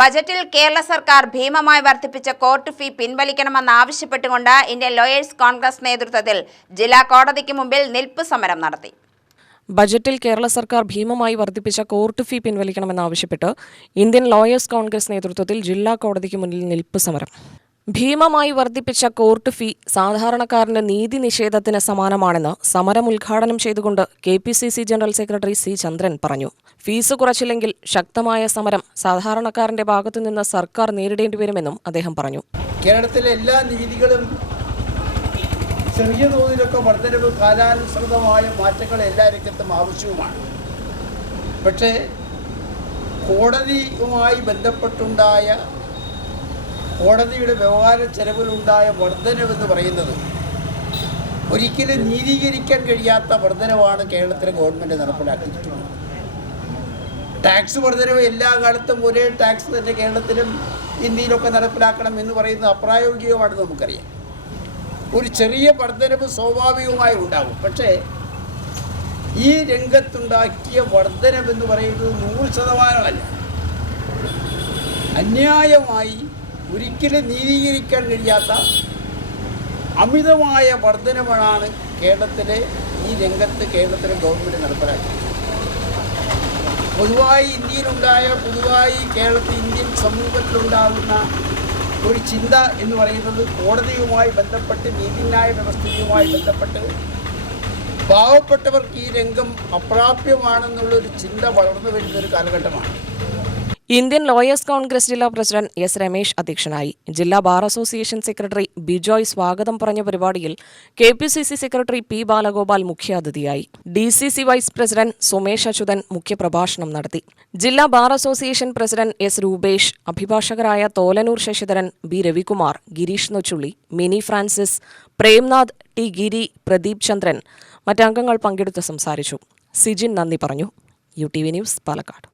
ബജറ്റിൽ കേരള സർക്കാർ ഭീമമായി വർദ്ധിപ്പിച്ച കോർട്ട് ഫീ പിൻവലിക്കണമെന്നാവശ്യപ്പെട്ടുകൊണ്ട് ഇന്ത്യൻ ലോയേഴ്സ് കോൺഗ്രസ് നേതൃത്വത്തിൽ ജില്ലാ കോടതിക്ക് മുമ്പിൽ നിൽപ്പ് സമരം നടത്തി. ബജറ്റിൽ കേരള സർക്കാർ ഭീമമായി വർദ്ധിപ്പിച്ച കോർട്ട് ഫീ പിൻവലിക്കണമെന്നാവശ്യപ്പെട്ട് ഇന്ത്യൻ ലോയേഴ്സ് കോൺഗ്രസ് നേതൃത്വത്തിൽ ജില്ലാ കോടതിക്ക് മുന്നിൽ നിൽപ്പ് സമരം. ഭീമമായി വർദ്ധിപ്പിച്ച കോർട്ട് ഫീ സാധാരണക്കാരന്റെ നീതി നിഷേധത്തിന് സമാനമാണെന്ന് സമരം ഉദ്ഘാടനം ചെയ്തുകൊണ്ട് K P C C general secretary C Chandran പറഞ്ഞു. ഫീസ് കുറച്ചില്ലെങ്കിൽ ശക്തമായ സമരം സാധാരണക്കാരന്റെ ഭാഗത്തുനിന്ന് സർക്കാർ നേരിടേണ്ടി വരുമെന്നും അദ്ദേഹം പറഞ്ഞു. കേരളത്തിലെ എല്ലാ നീതികളും ചെറിയ തോതിലൊക്കെ വർധനവ് കാലാനുസൃതമായ മാറ്റങ്ങൾ എല്ലാ രംഗത്തും ആവശ്യവുമാണ്. പക്ഷേ കോടതിയുമായി ബന്ധപ്പെട്ടുണ്ടായ കോടതിയുടെ വ്യവഹാര ചെലവിലുണ്ടായ വർധനവെന്ന് പറയുന്നത് ഒരിക്കലും നീതീകരിക്കാൻ കഴിയാത്ത വർധനവാണ് കേരളത്തിലെ ഗവൺമെന്റ് നടപ്പിലാക്കിയിട്ടുള്ളത്. ടാക്സ് വർധനവ് എല്ലാ കാലത്തും ഒരേ ടാക്സ് തന്നെ കേരളത്തിലും ഇന്ത്യയിലൊക്കെ നടപ്പിലാക്കണം എന്ന് പറയുന്നത് അപ്രായോഗികമാണെന്ന് നമുക്കറിയാം. ഒരു ചെറിയ വർധനവ് സ്വാഭാവികമായി ഉണ്ടാകും. പക്ഷേ ഈ രംഗത്തുണ്ടാക്കിയ വർധനവെന്ന് പറയുന്നത് നൂറ് ശതമാനമല്ല. അന്യായമായി ഒരിക്കലും നീതീകരിക്കാൻ കഴിയാത്ത അമിതമായ വർധനമാണ് കേരളത്തിലെ ഈ രംഗത്ത് കേരളത്തിലെ ഗവൺമെന്റ് നടപ്പിലാക്കിയത് പൊതുവായി ഇന്ത്യയിലുണ്ടായ പൊതുവായി കേരളത്തിൽ ഇന്ത്യൻ സമൂഹത്തിലുണ്ടാകുന്ന ഒരു ചിന്ത എന്ന് പറയുന്നത് കോടതിയുമായി ബന്ധപ്പെട്ട് നീതിന്യായ വ്യവസ്ഥയുമായി ബന്ധപ്പെട്ട് പാവപ്പെട്ടവർക്ക് ഈ രംഗം അപ്രാപ്യമാണെന്നുള്ളൊരു ചിന്ത വളർന്നു വരുന്നൊരു കാലഘട്ടമാണ്. ഇന്ത്യൻ ലോയേഴ്സ് കോൺഗ്രസ് ജില്ലാ പ്രസിഡന്റ് എസ് രമേശ് അധ്യക്ഷനായി ജില്ലാ ബാർ അസോസിയേഷൻ സെക്രട്ടറി ബിജോയ് സ്വാഗതം പറഞ്ഞ പരിപാടിയിൽ K P C C secretary P Balagopal മുഖ്യാതിഥിയായി. D C C vice president Sumesh Achuthan മുഖ്യപ്രഭാഷണം നടത്തി. ജില്ലാ bar association president S Rupesh അഭിഭാഷകരായ Tholanur Sasidharan B Ravikumar Girish Nochulli Mini Francis Premnath T Giri Pradeep Chandran മറ്റംഗങ്ങൾ പങ്കെടുത്ത് സംസാരിച്ചു. സിജിൻ നന്ദി പറഞ്ഞു. U T V news Palakkad.